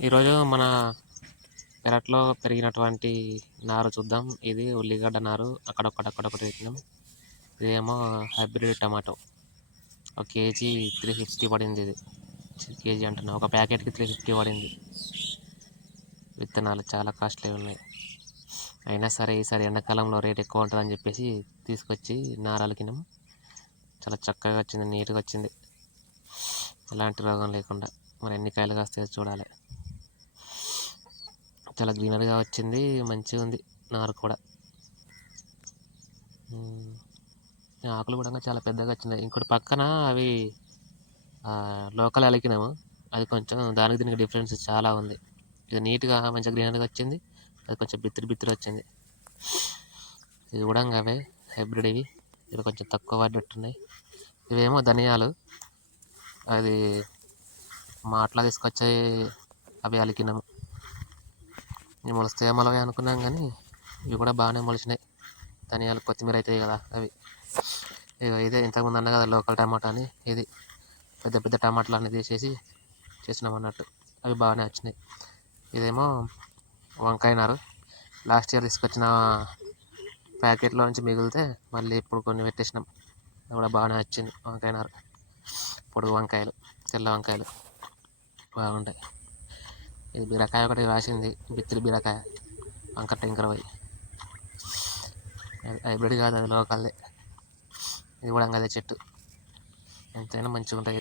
ఈరోజు మన పెరట్లో పెరిగినటువంటి నారు చూద్దాం. ఇది ఉల్లిగడ్డ నారు. అక్కడొకటి అక్కడొకటి పెట్టినాం. ఇదేమో హైబ్రిడ్ టమాటో. ఒక కేజీ త్రీ ఫిఫ్టీ పడింది ఇది. కేజీ అంటున్నా. ఒక ప్యాకెట్కి త్రీ ఫిఫ్టీ పడింది. విత్తనాలు చాలా కాస్ట్లీ ఉన్నాయి. అయినా సరే ఈసారి ఎండాకాలంలో రేట్ ఎక్కువ ఉంటుందని చెప్పేసి తీసుకొచ్చి నారలికినాం. చాలా చక్కగా వచ్చింది నీట్గా వచ్చింది. ఎలాంటి రోగం లేకుండా. మరి ఎన్ని కాయలు కాస్తాయో చూడాలి. చాలా గ్రీనరీగా వచ్చింది మంచిగా ఉంది నారు కూడా. ఆకులు కూడా చాలా పెద్దగా వచ్చినాయి. ఇంకోటి పక్కన అవి లోకల్ అలికినాము. అది కొంచెం దానికి దీనికి డిఫరెన్స్ చాలా ఉంది. ఇది నీట్గా మంచిగా గ్రీనరీగా వచ్చింది. అది కొంచెం బిత్తిరి బిత్తిరి వచ్చింది. ఇది కూడా అవే హైబ్రిడ్ ఇవి. ఇవి కొంచెం తక్కువ పడ్డట్టున్నాయి ఇవేమో ధనియాలు. అది మాటలా తీసుకొచ్చి అవి అలికినాము. ఇవి మొలుస్తాయో మొలవే అనుకున్నాం కానీ ఇవి కూడా బాగానే మొలిచినాయి. ధనియాలు కొత్తిమీర అవుతాయి కదా అవి. ఇగో ఇదే ఇంతకుముందు అన్న కదా లోకల్ టమాటా అని. ఇది పెద్ద పెద్ద టమాటాలు అన్నీ తీసేసి చేసినాం అన్నట్టు. అవి బాగానే వచ్చినాయి. ఇదేమో వంకాయ నారు. లాస్ట్ ఇయర్ తీసుకొచ్చిన ప్యాకెట్లో నుంచి మిగిలితే మళ్ళీ ఇప్పుడు కొన్ని పెట్టేసినాం. అది కూడా బాగానే వచ్చింది వంకాయ నారు. పొడుగు వంకాయలు తెల్ల వంకాయలు బాగుంటాయి. ఇది బీరకాయ ఒకటి రాసింది బిత్తిరి బీరకాయ వంక టెంకరవై హైబ్రిడ్ కాదు అది లోకల్లే ఇది కూడా అంగదే చెట్టు. ఎంతైనా మంచిగా ఉంటాయి